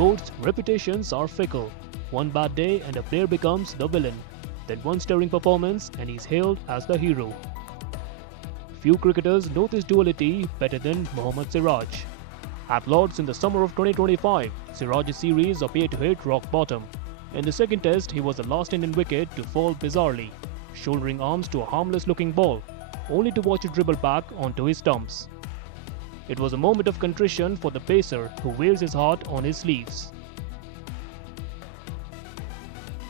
sports, reputations are fickle. One bad day and a player becomes the villain. Then one stirring performance and he's hailed as the hero. Few cricketers know this duality better than Mohammad Siraj. At Lords in the summer of 2025, Siraj's series appeared to hit rock bottom. In the second test, he was the last Indian wicket to fall bizarrely, shouldering arms to a harmless-looking ball, only to watch it dribble back onto his stumps. It was a moment of contrition for the pacer who wears his heart on his sleeves.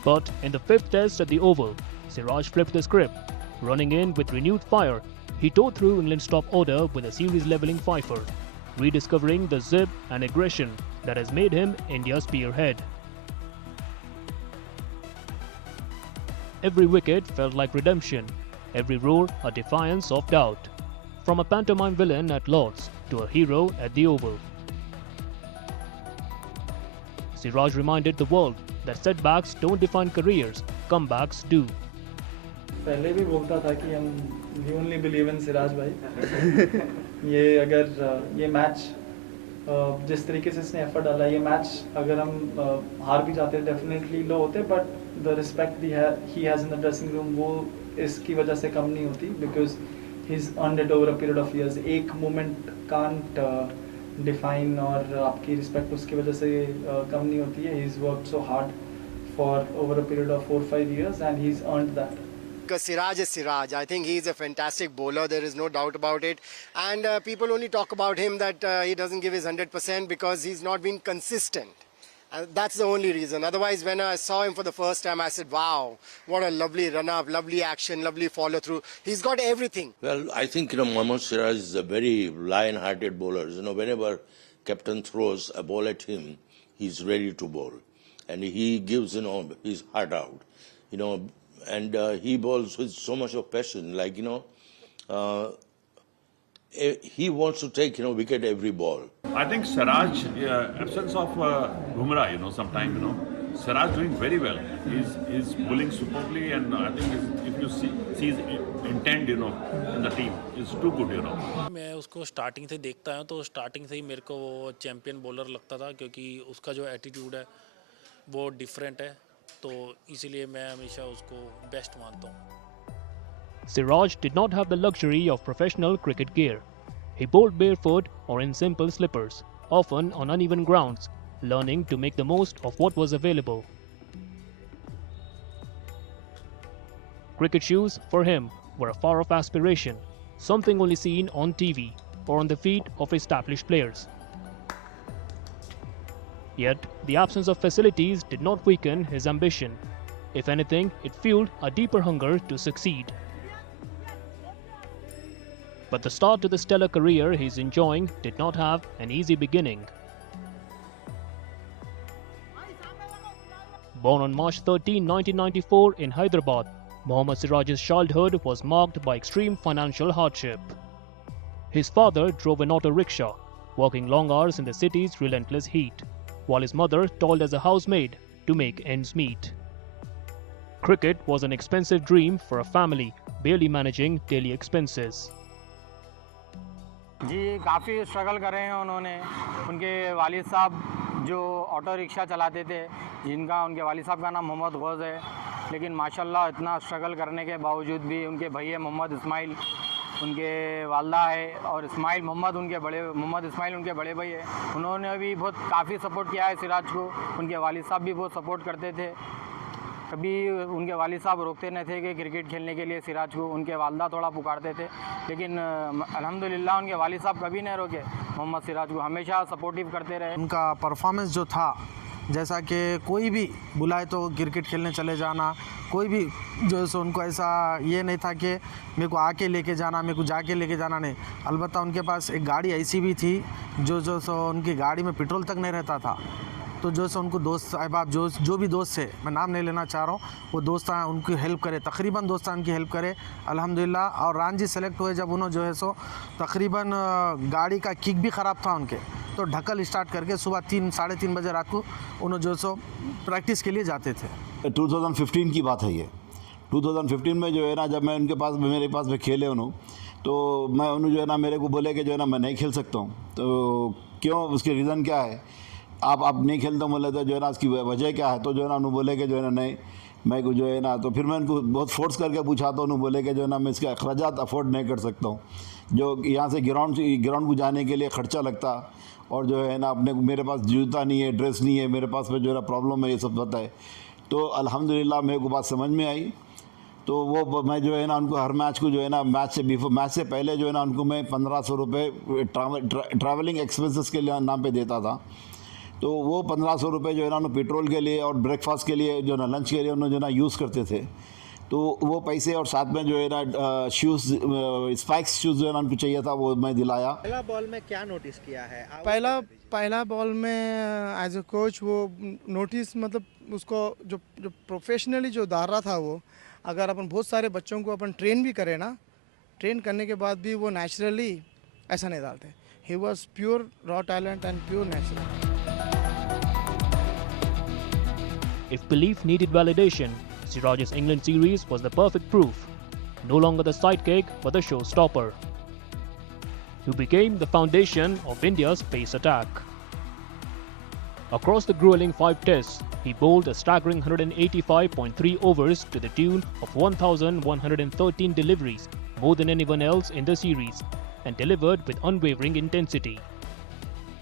But in the fifth test at the Oval, Siraj flipped the script. Running in with renewed fire, he tore through England's top order with a series-levelling fifer, rediscovering the zip and aggression that has made him India's spearhead. Every wicket felt like redemption, every roar a defiance of doubt. From a pantomime villain at Lords to a hero at the Oval. Siraj reminded the world that setbacks don't define careers, comebacks do. पहले भी बोलता था कि हम we only believe in Siraj भाई ये अगर ये मैच जिस तरीके से इसने एफर्ट डाला ये मैच अगर हम हार भी जाते डेफिनेटली लो होते but the respect he has in the dressing room वो इसकी वजह से कम नहीं होती because he is earned it over a period of years एक मोमेंट कांट डिफाइन और आपकी रिस्पेक्ट उसकी वजह से कम नहीं होती है he is worked so hard for over a period of 4-5 years and he's earned that. Because Siraj is Siraj. I think he's a fantastic bowler. There is no doubt about it. And people only talk about him that he doesn't give his 100% because he's not been consistent. That's the only reason. Otherwise, when I saw him for the first time, I said, wow, what a lovely run-up, lovely action, lovely follow-through. He's got everything. Well, I think, Mohammad Siraj is a very lion-hearted bowler. Whenever captain throws a ball at him, he's ready to bowl. And he gives, his heart out, and he bowls with so much of passion, like, he wants to take, wicket every ball. I think Siraj, absence of Bumrah, sometime, Siraj doing very well. He's bowling superbly, and I think if you see his intent, in the team, is too good, मैं उसको starting से देखता हूँ तो starting से ही मेरे को वो चैंपियन बॉलर लगता था क्योंकि उसका जो एटीट्यूड है वो डिफरेंट है तो इसीलिए मैं हमेशा उसको बेस्ट मानता हूँ. Siraj did not have the luxury of professional cricket gear. He bowled barefoot or in simple slippers, often on uneven grounds, learning to make the most of what was available. Cricket shoes, for him, were a far-off aspiration, something only seen on TV or on the feet of established players. Yet, the absence of facilities did not weaken his ambition. If anything, it fueled a deeper hunger to succeed. But the start to the stellar career he's enjoying did not have an easy beginning. Born on March 13, 1994 in Hyderabad, Mohammad Siraj's childhood was marked by extreme financial hardship. His father drove an auto rickshaw, working long hours in the city's relentless heat, while his mother toiled as a housemaid to make ends meet. Cricket was an expensive dream for a family, barely managing daily expenses. जी काफ़ी struggle कर रहे हैं उन्होंने. उनके वालिद साहब जो auto rickshaw चलाते थे जिनका उनके वालिद साहब का नाम मोहम्मद गौज़ है, लेकिन माशाल्लाह इतना स्ट्रगल करने के बावजूद भी उनके भैया मोहम्मद इस्माइल उनके वालदा है और मोहम्मद इस्माइल उनके बड़े भाई है. उन्होंने भी बहुत काफ़ी सपोर्ट किया है सिराज को. उनके वालिद साहब भी बहुत सपोर्ट करते थे. कभी उनके वालिद साहब रोकते नहीं थे कि क्रिकेट खेलने के लिए सिराज को. उनके वालदा थोड़ा पुकारते थे, लेकिन अल्हम्दुलिल्लाह उनके वालिद साहब कभी नहीं रोके. मोहम्मद सिराज को हमेशा सपोर्टिव करते रहे. उनका परफॉर्मेंस जो था, जैसा कि कोई भी बुलाए तो क्रिकेट खेलने चले जाना, कोई भी जो है सो उनको ऐसा ये नहीं था कि मेरे को आके लेके जाना, मेरे को जाके लेके जाना नहीं. अलबत्ता उनके पास एक गाड़ी ऐसी भी थी जो सो उनकी गाड़ी में पेट्रोल तक नहीं रहता था. तो जो सो उनको दोस्त अहबाब जो भी दोस्त थे, मैं नाम नहीं लेना चाह रहा हूँ, वो दोस्त उनकी हेल्प करे, तकरीबन दोस्त उनकी हेल्प करे अल्हम्दुलिल्लाह. और रांझी सेलेक्ट हुए जब उन्होंने जो है सो तकरीबन गाड़ी का किक भी ख़राब था उनके, तो ढकल स्टार्ट करके सुबह 3-3:30 बजे रात को उन्होंने जो सो प्रैक्टिस के लिए जाते थे. 2015 की बात है ये. 2015 में जो है ना, जब मैं मेरे पास में खेले उन्होंने, तो मैं उन्होंने जो है ना मेरे को बोले कि जो है ना मैं नहीं खेल सकता हूँ. तो क्यों, उसके रीज़न क्या है आप नहीं खेलते बोले तो जो है ना इसकी वजह क्या है, तो जो है ना उन्होंने बोले कि जो है ना नहीं मैं को जो है ना, तो फिर मैं उनको बहुत फोर्स करके पूछा तो उन्होंने बोले कि जो है ना मैं इसके अखराजात अफोर्ड नहीं कर सकता हूँ, जो यहाँ से ग्राउंड को जाने के लिए ख़र्चा लगता, और जो है ना अपने मेरे पास जूता नहीं है, ड्रेस नहीं है, मेरे पास में जो है ना प्रॉब्लम है, ये सब पता है। तो अल्हम्दुलिल्लाह मेरे को बात समझ में आई, तो वो मैं जो है ना उनको हर मैच को जो है ना मैच से पहले जो है ना उनको मैं 1500 रुपये ट्रैवलिंग एक्सपेंसेस के लिए नाम पे देता था। तो वो 1500 रुपये जो है ना उन्होंने पेट्रोल के लिए और ब्रेकफास्ट के लिए जो ना लंच के लिए उन्होंने जो ना यूज़ करते थे। तो वो पैसे और साथ में जो है ना शूज़ स्पाइक्स शूज़ जो है ना उनको चाहिए था, वो मैं दिलाया। पहला बॉल में क्या नोटिस किया है? पहला बॉल में एज अ कोच वो नोटिस, मतलब उसको जो प्रोफेशनली जो डाल रहा था, वो अगर अपन बहुत सारे बच्चों को अपन ट्रेन भी करें ना, ट्रेन करने के बाद भी वो नेचुरली ऐसा नहीं डालते। He was pure raw talent and pure natural. If belief needed validation, Siraj's England series was the perfect proof. No longer the sidekick, but the showstopper, who became the foundation of India's pace attack. Across the grueling 5 tests, he bowled a staggering 185.3 overs to the tune of 1,113 deliveries, more than anyone else in the series, and delivered with unwavering intensity.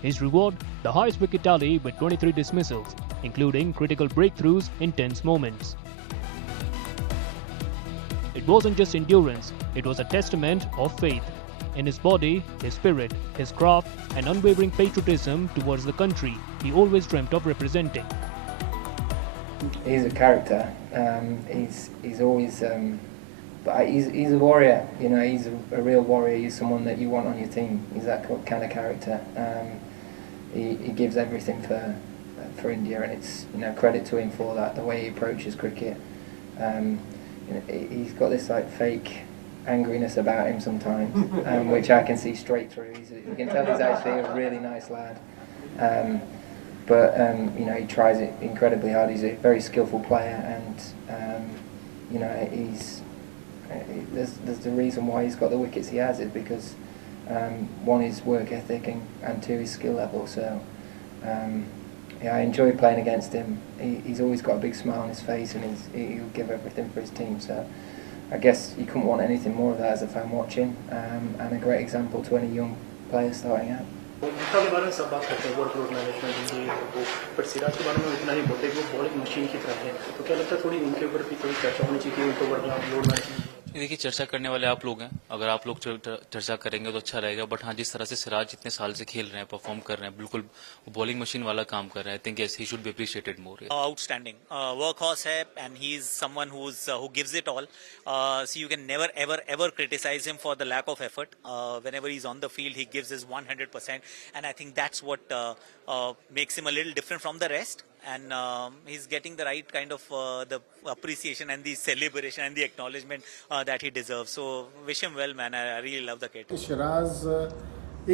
His reward, the highest wicket tally with 23 dismissals, including critical breakthroughs in tense moments. It wasn't just endurance, it was a testament of faith in his body, his spirit, his craft, and unwavering patriotism towards the country he always dreamt of representing. He's a character. He's always, but he's a warrior. You know, he's a real warrior. He's someone that you want on your team. He's that kind of character. He gives everything for India, and it's, you know, credit to him for that. The way he approaches cricket. You know, he's got this like fake angriness about him sometimes, which I can see straight through. You can tell he's actually a really nice lad. But you know, he tries it incredibly hard. He's a very skillful player, and you know, there's the reason why he's got the wickets he has is because one is work ethic and two is skill level. So yeah, I enjoy playing against him. He's always got a big smile on his face, and he'll give everything for his team. So I guess you couldn't want anything more of that as a fan watching, and a great example to any young player starting out. उनका के बारे में सब बात करते हैं, workload management ये वो, पर सिराज के बारे में उतना नहीं बोलते कि वो बॉलिंग मशीन की तरह है। तो क्या लगता है थोड़ी उनके ऊपर भी थोड़ी चर्चा होनी चाहिए कि उनको वर्कलोड मैनेजमेंट? देखिए, चर्चा करने वाले आप लोग हैं, अगर आप लोग चर्चा करेंगे तो अच्छा रहेगा। बट हाँ, जिस तरह से सिराज इतने साल से खेल रहे हैं, परफॉर्म कर रहे हैं, बिल्कुल बॉलिंग मशीन वाला काम कर रहे हैं। I think yes, he should be appreciated more. Outstanding work horse है, and he is someone who gives it all. So you can never ever criticize him for the lack of effort. Whenever he's on the field, he gives his 100%, and I think that's what makes him a little different from the rest. And he's getting the right kind of the appreciation and the celebration and the acknowledgement that he deserves. So wish him well, man. I really love the kid. Siraj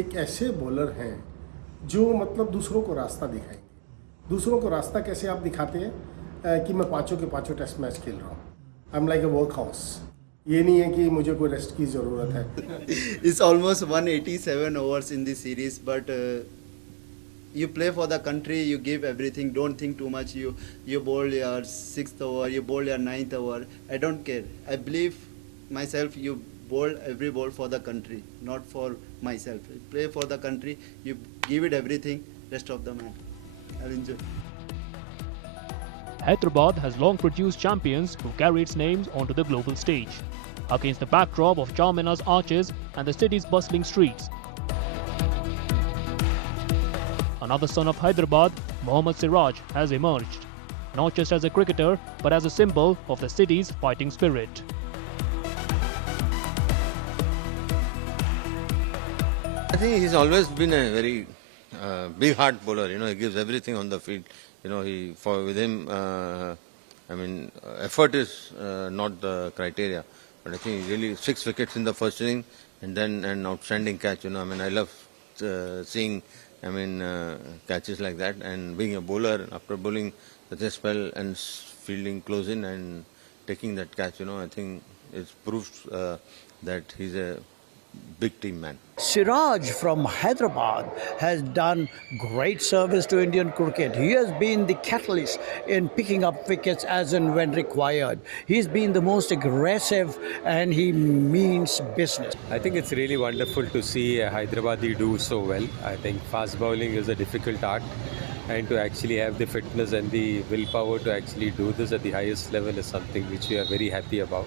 एक ऐसे bowler हैं जो मतलब दूसरों को रास्ता दिखाएंगे। दूसरों को रास्ता कैसे आप दिखाते हैं कि मैं पाँचों के पाँचों टेस्ट मैच खेल रहा हूँ। I am like a work house. ये नहीं है कि मुझे कोई रेस्ट की ज़रूरत है। It's almost 187 overs in this series, but you play for the country, you give everything, don't think too much. You bowl your 6th over, you bowl your 9th over. I don't care. I believe myself, you bowl every ball for the country, not for myself. You play for the country, you give it everything, rest of the match. I'll enjoy. Hyderabad has long produced champions who carry its names onto the global stage, against the backdrop of Charminar's arches and the city's bustling streets. Another son of Hyderabad, Mohammad Siraj, has emerged, not just as a cricketer, but as a symbol of the city's fighting spirit. I think he's always been a very big heart bowler. You know, he gives everything on the field. You know, with him, I mean, effort is not the criteria. But I think he really 6 wickets in the first inning, and then an outstanding catch. You know, I mean, I love seeing, I mean, catches like that. And being a bowler, after bowling such a spell and fielding close in and taking that catch, you know, I think it proves that he's a big team man. Siraj from Hyderabad has done great service to Indian cricket. He has been the catalyst in picking up wickets as and when required. He's been the most aggressive and he means business. I think it's really wonderful to see Hyderabadi do so well. I think fast bowling is a difficult art, and to actually have the fitness and the willpower to actually do this at the highest level is something which we are very happy about.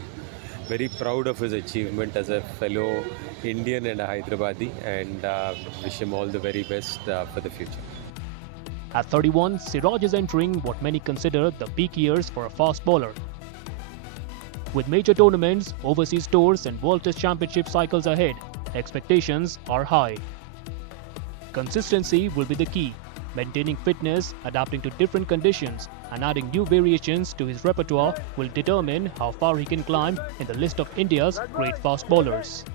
Very proud of his achievement as a fellow Indian and a Hyderabadi, and wish him all the very best for the future. At 31, Siraj is entering what many consider the peak years for a fast bowler. With major tournaments, overseas tours and World Test Championship cycles ahead, expectations are high. Consistency will be the key, maintaining fitness, adapting to different conditions, and adding new variations to his repertoire will determine how far he can climb in the list of India's great fast bowlers.